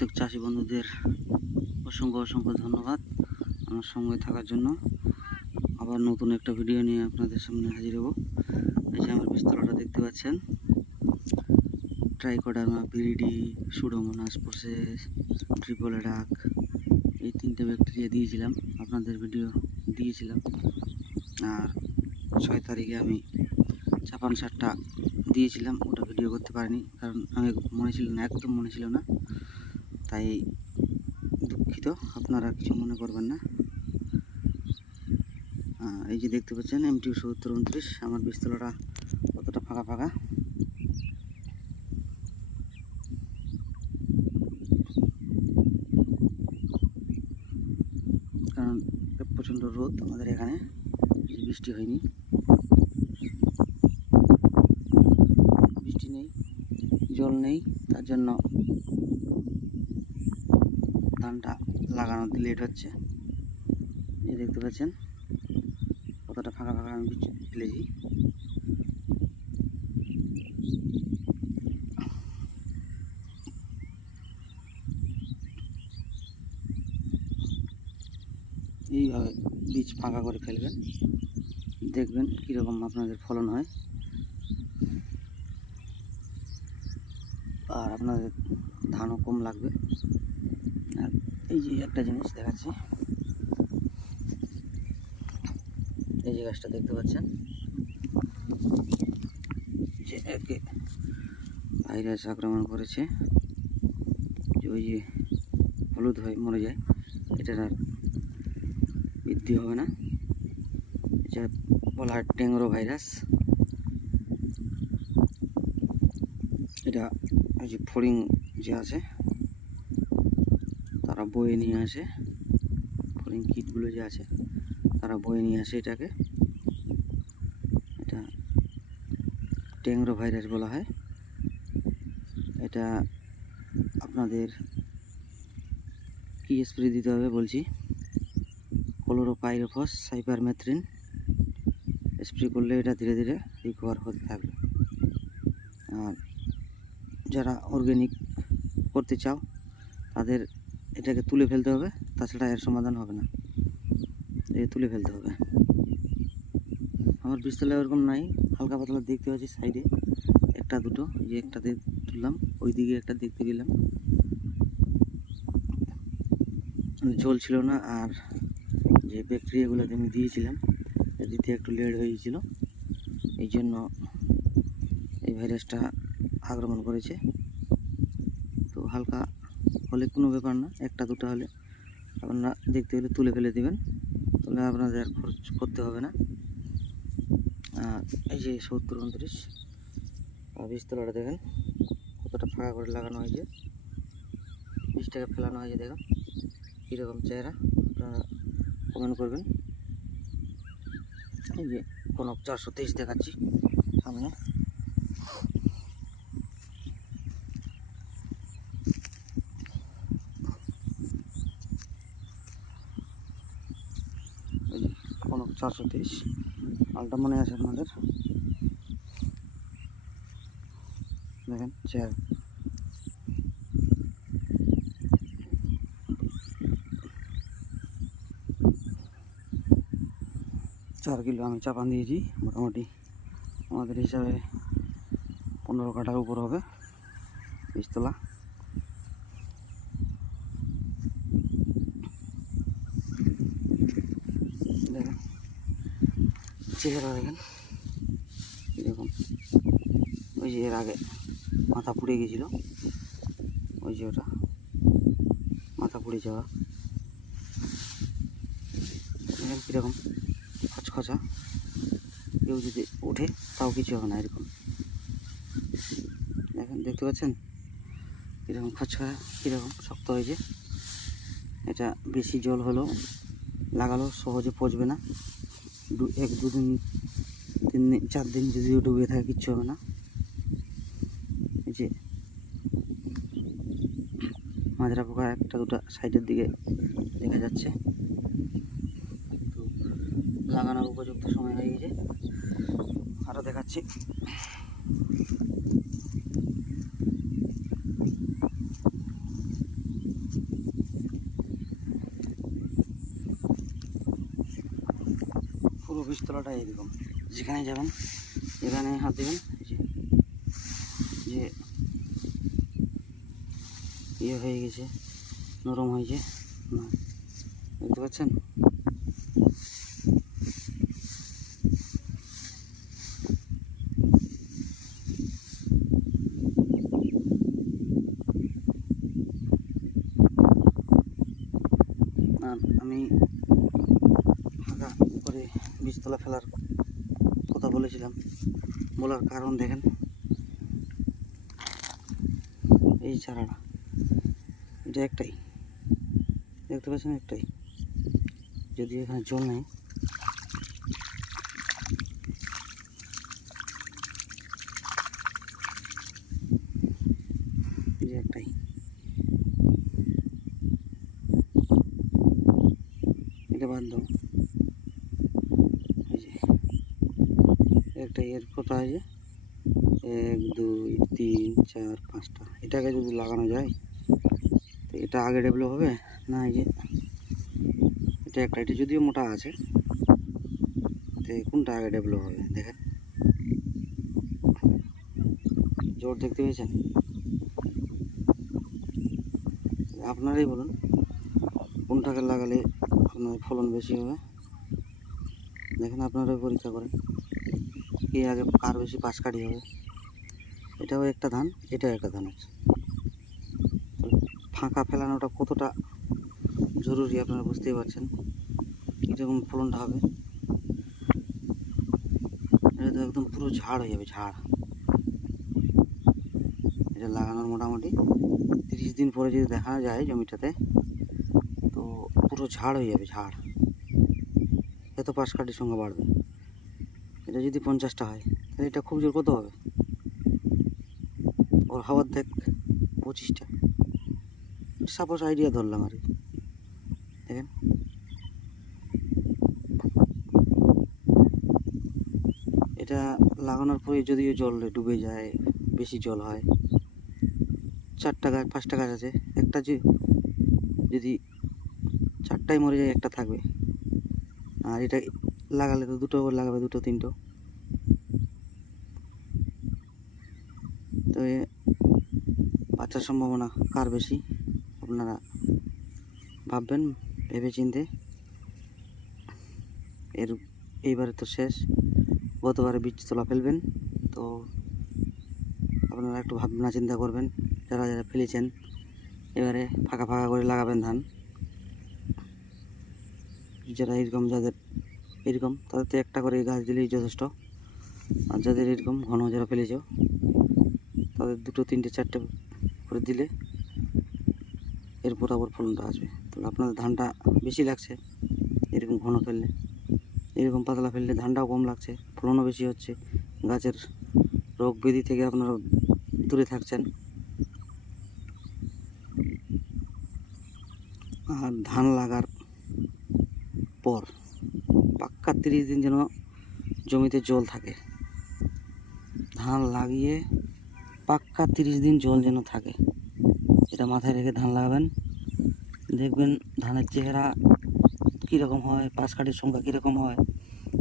প্রত্যেক চাষি বন্ধুদের অসংখ্য অসংখ্য ধন্যবাদ আমার সঙ্গে থাকার জন্য। আবার নতুন একটা ভিডিও নিয়ে আপনাদের সামনে হাজির হব। এই যে আমার বীজতলাটা দেখতে পাচ্ছেন, ট্রাইকোডার্মা ভিরিডি, সুডোমোনাস প্রসেস, ট্রিপল অ্যাটাক, এই 3টে ব্যাকটেরিয়া দিয়েছিলাম, আপনাদের ভিডিও দিয়েছিলাম। আর 6 তারিখে আমি চাপান সারটা দিয়েছিলাম, ওটা ভিডিও করতে পারিনি, কারণ আমি মনে ছিল না, একদম মনে ছিল না, তাই দুঃখিত, আপনারা কিছু মনে করবেন না। এই যে দেখতে পাচ্ছেন MTU 7029, আমার বীজতলাটা কতটা ফাঁকা ফাঁকা। কারণ প্রচণ্ড রোদ আমাদের এখানে, বৃষ্টি হয়নি, বৃষ্টি নেই, জল নেই, তার জন্য ধানটা লাগানো লেট হচ্ছে। এই দেখতে পাচ্ছেন কতটা ফাঁকা ফাঁকা আমি ফেলেছি। এইভাবে বীজ ফাঁকা করে ফেলবেন, দেখবেন কীরকম আপনাদের ফলন হয়, আর আপনাদের ধানও কম লাগবে। আর এই যে একটা জিনিস দেখাচ্ছি, এই যে গাছটা দেখতে পাচ্ছেন, যে একে ভাইরাস আক্রমণ করেছে, যে ওই যে হলুদ হয়ে মরে যায়, এটার আর বৃদ্ধি হবে না। এটা বলা হয় ট্যাংরো ভাইরাস। এটা ওই যে ফড়িং যে আছে তারা বয়ে নিয়ে আসে, ফড়িং কিটগুলো যে আছে তারা বয়ে নিয়ে আসে এটাকে, এটা ট্যাংরো ভাইরাস বলা হয়। এটা আপনাদের কি স্প্রে দিতে হবে বলছি, ক্লোরোপাইরিফস, সাইপারমেথ্রিন স্প্রে করলে এটা ধীরে ধীরে রিকভার হতে থাকবে। আর যারা অর্গ্যানিক করতে চাও তাদের এটাকে তুলে ফেলতে হবে, তাছাড়া এর সমাধান হবে না, তুলে ফেলতে হবে। আমার বীজতলায় ওরকম নাই, হালকা পাতলা দেখতে পাচ্ছি সাইডে একটা দুটো, যে একটা তুললাম, ওই দিকে একটা দেখতে গেলাম, জল ছিল না। আর যে ব্যাকটেরিয়াগুলোকে আমি দিয়েছিলাম দিতে একটু লেট হয়ে গিয়েছিল, এই জন্য এই ভাইরাসটা আক্রমণ করেছে। তো হালকা হলে কোনো ব্যাপার না, একটা দুটো হলে আপনারা দেখতে গেলে তুলে ফেলে দেবেন, তাহলে আপনাদের আর খরচ করতে হবে না। এই যে 7029 বীজতলাটা দেখেন কতটা ফাঁকা করে লাগানো হয়েছে, বীজটাকে ফেলানো হয়েছে, দেখুন কীরকম চেহারা, আপনারা কমেন্ট করবেন। এই যে কোনো 423 দেখাচ্ছি সামনে, এই যে কোনো 423, মালটা মনে আছে আপনাদের, দেখেন চেহারা। 4 কিলো আমি চাপান দিয়েছি, মোটামুটি আমাদের হিসাবে 15 কাঠার উপর হবে বীজতলা। দেখেন চেহারা, দেখেন কীরকম, ওই যে এর আগে মাথা পুড়ে গেছিলো, ওই যে ওটা মাথা পুড়ে যাওয়া, দেখেন কীরকম খচখচা, কেউ যদি ওঠে তাও কিছু হবে না, এরকম দেখেন, দেখতে পাচ্ছেন কীরকম খচখচা, কীরকম শক্ত হয়েছে। এটা বেশি জল হলো লাগালেও সহজে পচবে না, 1-2 দিন 3 দিন 4 দিন যদিও ডুবে থাকে কিচ্ছু হবে না। এই যে মাজরা পোকা একটা দুটো সাইডের দিকে দেখা যাচ্ছে, তো লাগানোর উপযুক্ত সময় হয়ে গেছে। আরও দেখাচ্ছি, বীজতলাটা এরকম, যেখানে যাবেন এখানে হাত দেবেন, যে ইয়ে হয়ে গেছে, নরম হয়েছে না, দেখতে পাচ্ছেন? আর আমি ফাঁকা করে বীজতলা ফেলার কথা বলেছিলাম, বলার কারণ দেখেন, এই চারাটা এটা একটাই, দেখতে পাচ্ছেন একটাই, যদি এখানে জল নেই, যে একটাই, এটা বাদ দাও, এই যে একটাই, এর কত আছে 1 2 3 4 5টা, এটাকে যদি লাগানো যায় তো এটা আগে ডেভেলপ হবে না? এই যে এটা একটা, এটা যদিও মোটা আছে, তো কোনটা আগে ডেভেলপ হবে দেখেন, জোর দেখতে পেয়েছেন? আপনারাই বলুন কোনটাকে লাগালে আপনার ফলন বেশি হবে। দেখেন আপনারাই পরীক্ষা করেন, কে আগে কার বেশি পাশ কাটি হবে। এটাও একটা ধান, এটাও একটা ধান আছে, ফাঁকা ফেলানোটা কতটা জরুরি আপনারা বুঝতেই পারছেন, কীরকম ফলনটা হবে। এটা তো একদম পুরো ঝাড় হয়ে যাবে, ঝাড়। এটা লাগানোর মোটামুটি 30 দিন পরে যদি দেখা যায় জমিটাতে, তো পুরো ঝাড় হয়ে যাবে, ঝাড়। এত পাশ কাঠির সংখ্যা বাড়বে। এটা যদি 50টা হয় তাহলে এটা খুব জোর কত হবে, ওর হাওয়ার দেখ 25টা, সাপোজ আইডিয়া ধরলাম আর কি। দেখেন এটা লাগানোর পরে যদিও জলে ডুবে যায়, বেশি জল হয়, 4টা গাছ 5টা গাছ আছে, একটা যদি 4টাই মরে যায়, একটা থাকবে। আর এটা লাগালে তো দুটো করে লাগাবে, 2 3টো। তো বাচ্চার সম্ভাবনা কার বেশি আপনারা ভাববেন ভেবে চিনতে। এইবারে তো শেষ, গতবারে বীজ তোলা ফেলবেন, তো আপনারা একটু ভাবনা চিন্তা করবেন, যারা যারা ফেলেছেন এবারে ফাঁকা ফাঁকা করে লাগাবেন ধান। যারা এরকম, যাদের এরকম তাদের তো একটা করে গাছ দিলেই যথেষ্ট, আর যাদের এরকম ঘন যারা ফেলেছ তাদের 2 3 4টে করে দিলে এরপর আবার ফলনটা আসবে। তাহলে আপনাদের ধানটা বেশি লাগছে এরকম ঘন ফেললে, এরকম পাতলা ফেললে ধানটাও কম লাগছে, ফলনও বেশি হচ্ছে, গাছের রোগ ব্যাধি থেকে আপনারা দূরে থাকছেন। আর ধান লাগার পর পাক্কা 30 দিন যেন জমিতে জল থাকে, ধান লাগিয়ে পাক্কা 30 দিন জল যেন থাকে, এটা মাথায় রেখে ধান লাগাবেন। দেখবেন ধানের চেহারা কীরকম হয়, পাশ কাঠির সংখ্যা কীরকম হয়।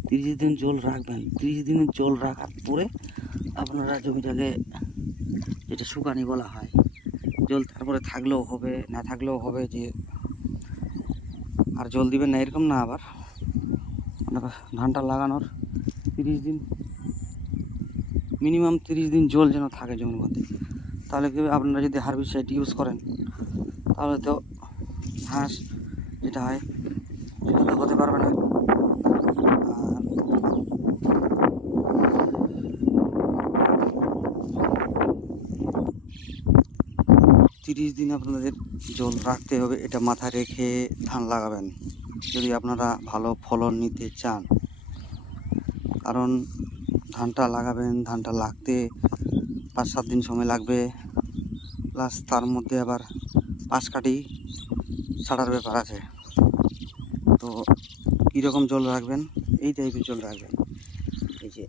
30 দিন জল রাখবেন, 30 দিনের জল রাখার পরে আপনারা জমিটাকে, যেটা শুকানি বলা হয়, জল তারপরে থাকলেও হবে না থাকলেও হবে, যে আর জল দিবেন না এরকম না, আবার আপনারা ধানটা লাগানোর 30 দিন মিনিমাম 30 দিন জল যেন থাকে জমির মধ্যে। তাহলে কি আপনারা যদি হার্বিসাইড ইউজ করেন তাহলে তো ঘাস যেটা হয় সেটা তো হতে পারবে না। আর 30 দিন আপনাদের জল রাখতে হবে, এটা মাথায় রেখে ধান লাগাবেন যদি আপনারা ভালো ফলন নিতে চান। কারণ ধানটা লাগাবেন, ধানটা লাগতে 5 7 দিন সময় লাগবে, প্লাস তার মধ্যে আবার পাশ কাটি ছাড়ার ব্যাপার আছে। তো কীরকম জল রাখবেন, এই টাইপের জল রাখবেন। এই যে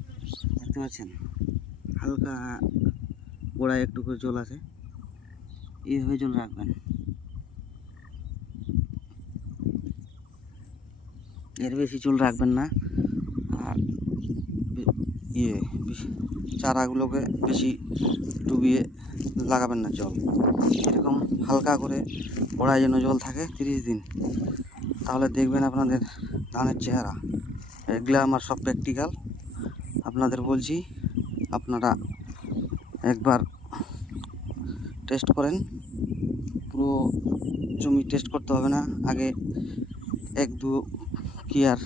দেখতে পাচ্ছেন হালকা গোড়ায় একটু করে জল আছে, এইভাবে জল রাখবেন, এর বেশি জল রাখবেন না। আর ইয়ে চারাগুলোকে বেশি ডুবিয়ে লাগাবেন না জল, এরকম হালকা করে গোড়ায় যেন জল থাকে 30 দিন, তাহলে দেখবেন আপনাদের ধানের চেহারা। এগুলো আমার সব প্র্যাকটিক্যাল আপনাদের বলছি, আপনারা একবার টেস্ট করেন। পুরো জমি টেস্ট করতে হবে না, আগে 1-2 কিয়ার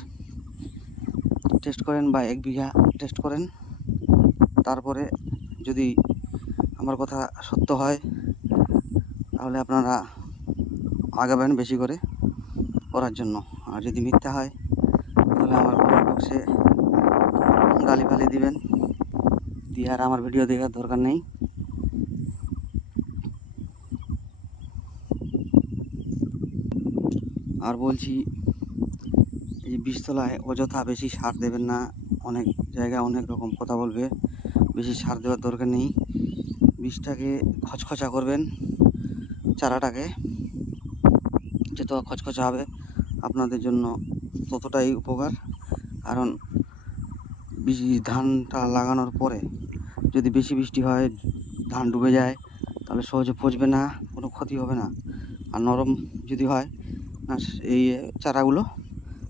টেস্ট করেন বা 1 বিঘা টেস্ট করেন, তারপরে যদি আমার কথা সত্য হয় তাহলে আপনারা আগাবেন বেশি করে করার জন্য। আর যদি মিথ্যা হয় তাহলে আমার কমেন্ট বক্সে গালিগালি দিবেন, দিয়ে আর আমার ভিডিও দেখার দরকার নেই। আর বলছি, এই যে বীজতলায় অযথা বেশি সার দেবেন না, অনেক জায়গায় অনেক রকম কথা বলবে, বেশি সার দেওয়ার দরকার নেই। বীজটাকে খচখচা করবেন, চারাটাকে যত খচখচা হবে আপনাদের জন্য ততটাই উপকার। কারণ ধানটা লাগানোর পরে যদি বেশি বৃষ্টি হয়, ধান ডুবে যায়, তাহলে সহজে পচবে না, কোনো ক্ষতি হবে না। আর নরম যদি হয় না এই চারাগুলো,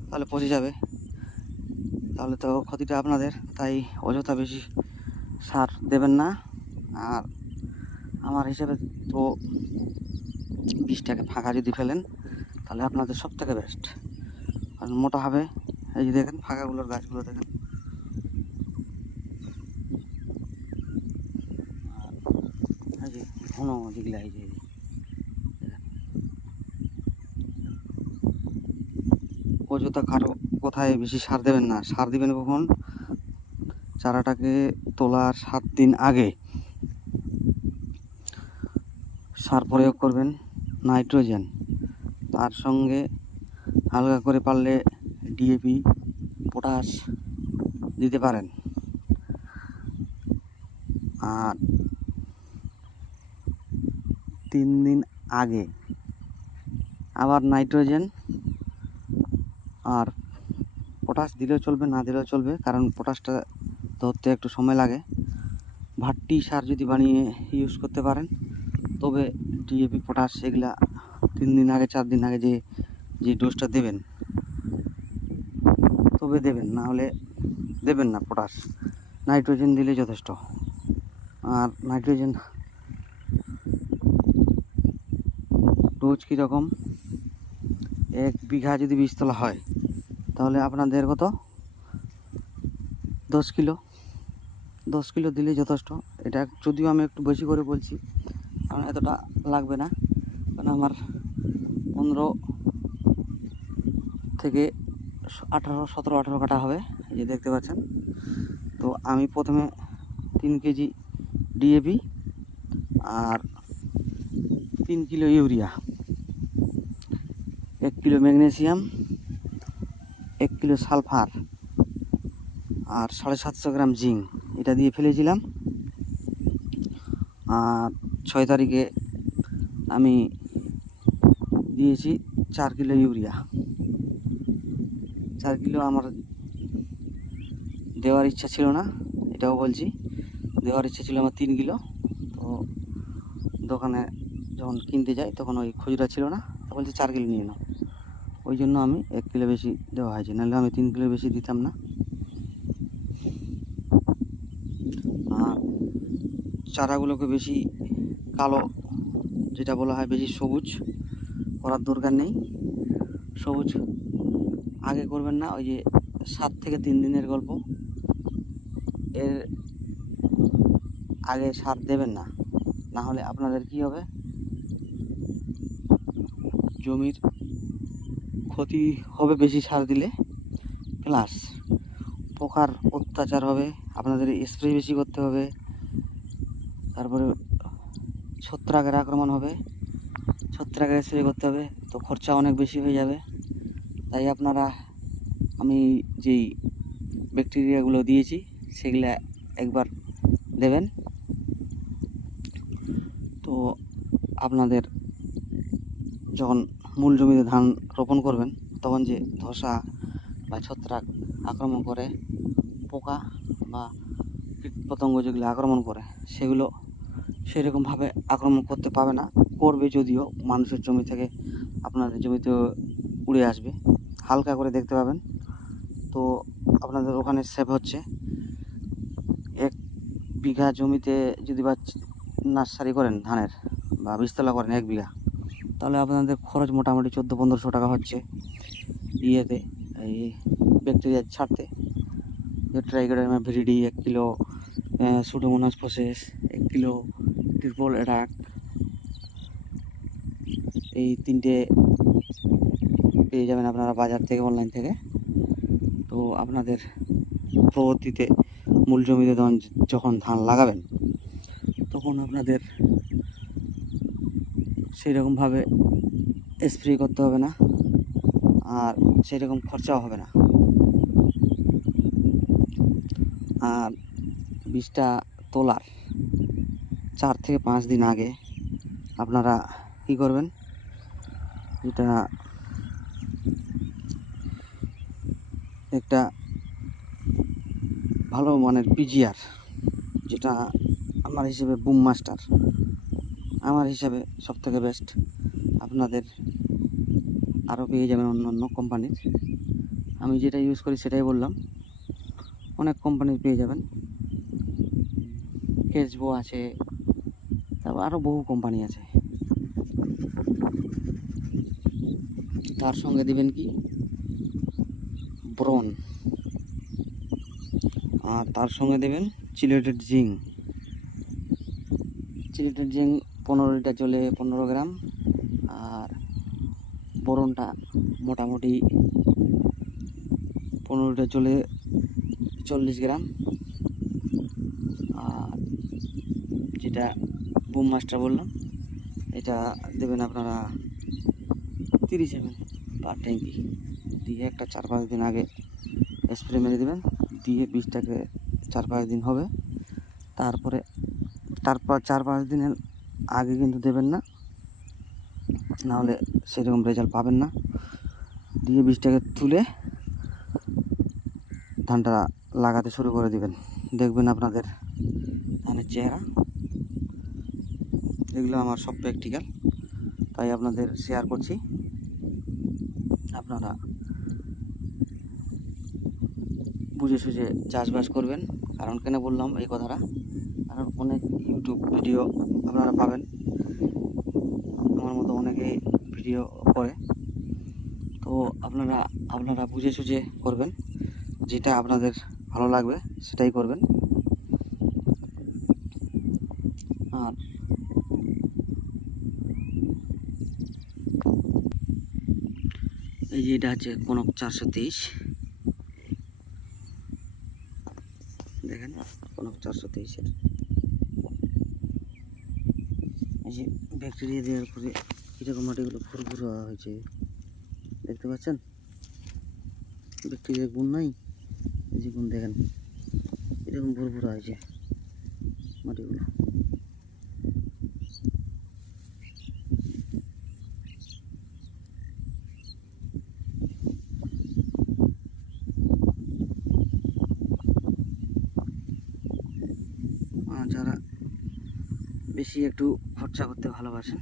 তাহলে পচে যাবে, তাহলে তো ক্ষতিটা আপনাদের। তাই অযথা বেশি সার দেবেন না। আর আমার হিসেবে তো বীজটাকে ফাঁকা যদি ফেলেন তাহলে আপনাদের সব থেকে বেস্ট, কারণ মোটা হবে। এই যে দেখেন ফাঁকাগুলোর গাছগুলো দেখেন, এই যে ঘন যেগুলো, এই যে অযথা কারো কোথায় বেশি সার দেবেন না। সার দিবেন কখন? চারাটাকে তোলার 7 দিন আগে সার প্রয়োগ করবেন, নাইট্রোজেন, তার সঙ্গে হালকা করে পারলে ডিএপি, পটাশ দিতে পারেন। আর 3 দিন আগে আবার নাইট্রোজেন আর পটাশ দিলেও চলবে, না দিলেও চলবে, কারণ পটাশটা ধরতে একটু সময় লাগে। ভাট্টি সার যদি বানিয়ে ইউজ করতে পারেন তবে ডিএপি, পটাশ এগুলা 3 দিন আগে 4 দিন আগে যে ডোজটা দেবেন তবে দেবেন, না হলে দেবেন না পটাশ। নাইট্রোজেন দিলে যথেষ্ট। আর নাইট্রোজেন ডোজ কীরকম? 1 বিঘা যদি বীজতলা হয় তাহলে আপনাদের কত? 10 কিলো। 10 কিলো দিলে যথেষ্ট। এটা যদিও আমি একটু বেশি করে বলছি, কারণ এতটা লাগবে না, কারণ আমার 15 থেকে 17-18 কাটা হবে, এই যে দেখতে পাচ্ছেন। তো আমি প্রথমে 3 কেজি ডিএপি আর 3 kilo urea, 1 kilo magnesium, 1 kilo sulphur আর 750 গ্রাম জিঙ্ক এটা দিয়ে ফেলেছিলাম। আর 6 তারিখে আমি দিয়েছি 4 কিলো ইউরিয়া। 4 কিলো আমার দেওয়ার ইচ্ছা ছিল না, এটাও বলছি, দেওয়ার ইচ্ছা ছিল আমার 3 কিলো। তো দোকানে যখন কিনতে যাই তখন ওই খুচরা ছিল না, তো বলছে 4 কিলো নিয়ে নাও, ওই জন্য আমি 1 কিলো বেশি দেওয়া হয়েছে, নাহলে আমি 3 কিলো বেশি দিতাম না। আর চারাগুলোকে বেশি কালো, যেটা বলা হয় বেশি সবুজ করার দরকার নেই। সবুজ আগে করবেন না, ওই যে 7 থেকে 3 দিনের গল্প, এর আগে সার দেবেন না, না হলে আপনাদের কি হবে? জমির ক্ষতি হবে বেশি সার দিলে, প্লাস পোকার অত্যাচার হবে, আপনাদের স্প্রে বেশি করতে হবে, তারপরে ছত্রাকের আক্রমণ হবে, ছত্রাকের স্প্রে করতে হবে, তো খরচা অনেক বেশি হয়ে যাবে। তাই আপনারা আমি যেই ব্যাকটেরিয়াগুলো দিয়েছি সেগুলা একবার দেবেন। তো আপনাদের যখন মূল জমিতে ধান রোপণ করবেন তখন যে ধসা বা ছত্রাক আক্রমণ করে পোকা বা কীট পতঙ্গ যেগুলো আক্রমণ করে সেগুলো সেরকমভাবে আক্রমণ করতে পাবে না, করবে যদিও মানুষের জমি থেকে আপনাদের জমিতে উড়ে আসবে, হালকা করে দেখতে পাবেন। তো আপনাদের ওখানে সেভ হচ্ছে 1 বিঘা জমিতে যদি বা নার্সারি করেন ধানের বা বীজতলা করেন 1 বিঘা, তাহলে আপনাদের খরচ মোটামুটি 1400-1500 টাকা হচ্ছে ইয়েতে এই ব্যাকটেরিয়া ছাড়তে। ট্রাইকোডার্মা ভিরিডি 1 কিলো, সুডোমোনাস ফসেস 1 কিলো, ট্রিপল অ্যাটাক, এই 3টে পেয়ে যাবেন আপনারা বাজার থেকে, অনলাইন থেকে। তো আপনাদের পরবর্তীতে মূল জমিতে যখন ধান লাগাবেন তখন আপনাদের সেই রকমভাবে স্প্রে করতে হবে না, আর সেই রকম খরচাও হবে না। আর বীজটা তোলার 4 থেকে 5 দিন আগে আপনারা কী করবেন, এটা একটা ভালো মানের পিজিআর, যেটা আমার হিসেবে বুম মাস্টার, আমার হিসাবে সবথেকে বেস্ট। আপনাদের আরও পেয়ে যাবেন অন্য অন্য কোম্পানির, আমি যেটা ইউজ করি সেটাই বললাম। অনেক কোম্পানির পেয়ে যাবেন, কেসবো আছে, তারপর আরও বহু কোম্পানি আছে। তার সঙ্গে দিবেন কি ব্রন, আর তার সঙ্গে দেবেন chelated zinc. Chelated zinc 15 litre জলে 15 গ্রাম, আর বোরনটা মোটামুটি 15 লিটার জলে 40 গ্রাম, আর যেটা বুম মাস্টার বললাম এটা দেবেন আপনারা 30 ml পার ট্যাঙ্কি দিয়ে। একটা 4-5 দিন আগে স্প্রে মেরে দেবেন, দিয়ে বীজটাকে 4-5 দিন হবে, তারপরে 4-5 দিনের আগে কিন্তু দেবেন না, নাহলে সেরকম রেজাল্ট পাবেন না। দিয়ে বীজটাকে তুলে ধানটা লাগাতে শুরু করে দেবেন, দেখবেন আপনাদের ধানের চেহারা। এগুলো আমার সব প্র্যাকটিক্যাল, তাই আপনাদের শেয়ার করছি। আপনারা বুঝে সুঝে চাষবাস করবেন। কারণ কেন বললাম এই কথাটা, কারণ অনেক ইউটিউব ভিডিও আপনারা পাবেন, আমার মতো অনেকেই ভিডিও করে। তো আপনারা বুঝে সুঝে করবেন, যেটা আপনাদের ভালো লাগবে সেটাই করবেন। আর এই যে এটা হচ্ছে কনক 423, দেখেন কনক 423-এর এই যে ব্যাকটেরিয়া দেওয়ার পরে এরকম মাটিগুলো ফুরফুরা হয়েছে, দেখতে পাচ্ছেন? ব্যাকটেরিয়ার গুণ নাই, এই যে গুণ দেখেন, এরকম ফুরফুরা হয়েছে মাটিগুলো। যারা বেশি একটু খরচা করতে ভালোবাসেন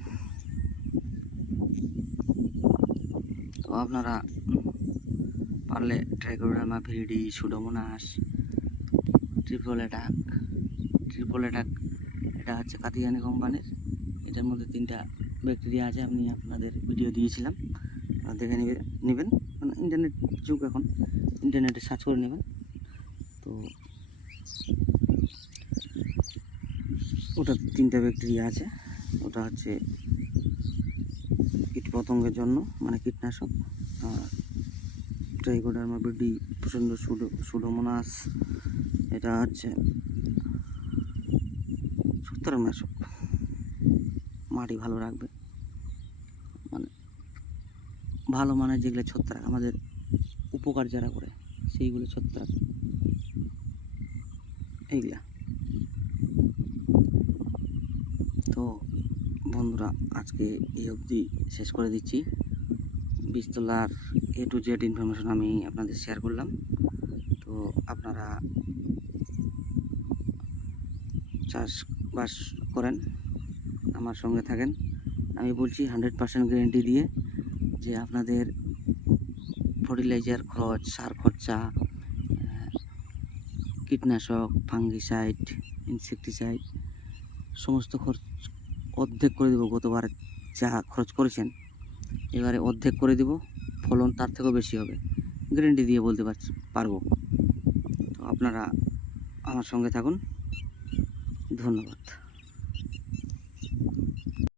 তো আপনারা পারলে ট্রাইকোডার্মা ভিরিডি, সুডোমোনাস, ট্রিপল অ্যাটাক এটা হচ্ছে কাতিয়ানি কোম্পানির। এটার মধ্যে 3টা ব্যাকটেরিয়া আছে, আমি আপনাদের ভিডিও দিয়েছিলাম, দেখে নেবেন। মানে ইন্টারনেট যুগ, এখন ইন্টারনেটে সার্চ করে নেবেন। তো ওটা 3টা ব্যাকটেরিয়া আছে, ওটা হচ্ছে কীটপতঙ্গের জন্য, মানে কীটনাশক। আর ট্রাইকোডার্মা ভিরিডি প্রচণ্ড সুডোমোনাস, এটা হচ্ছে ছত্রাকনাশক, মাটি ভালো রাখবে, মানে ভালো মানের যেগুলো ছত্রাক আমাদের উপকার যারা করে সেইগুলো ছত্রাক এইগুলা। তো বন্ধুরা আজকে এই অবধি শেষ করে দিচ্ছি। বীজতলার A to Z ইনফরমেশন আমি আপনাদের শেয়ার করলাম। তো আপনারা চাষবাস করেন আমার সঙ্গে থাকেন। আমি বলছি 100% গ্যারেন্টি দিয়ে যে আপনাদের ফার্টিলাইজার খরচ, সার খরচা, কীটনাশক, ফাঙ্গিসাইড, ইনসেকটিসাইড সমস্ত খরচ অর্ধেক করে দেবো। গতবার যা খরচ করেছেন এবারে অর্ধেক করে দেব, ফলন তার থেকেও বেশি হবে, গ্যারেন্টি দিয়ে বলতে পারবো। তো আপনারা আমার সঙ্গে থাকুন। ধন্যবাদ।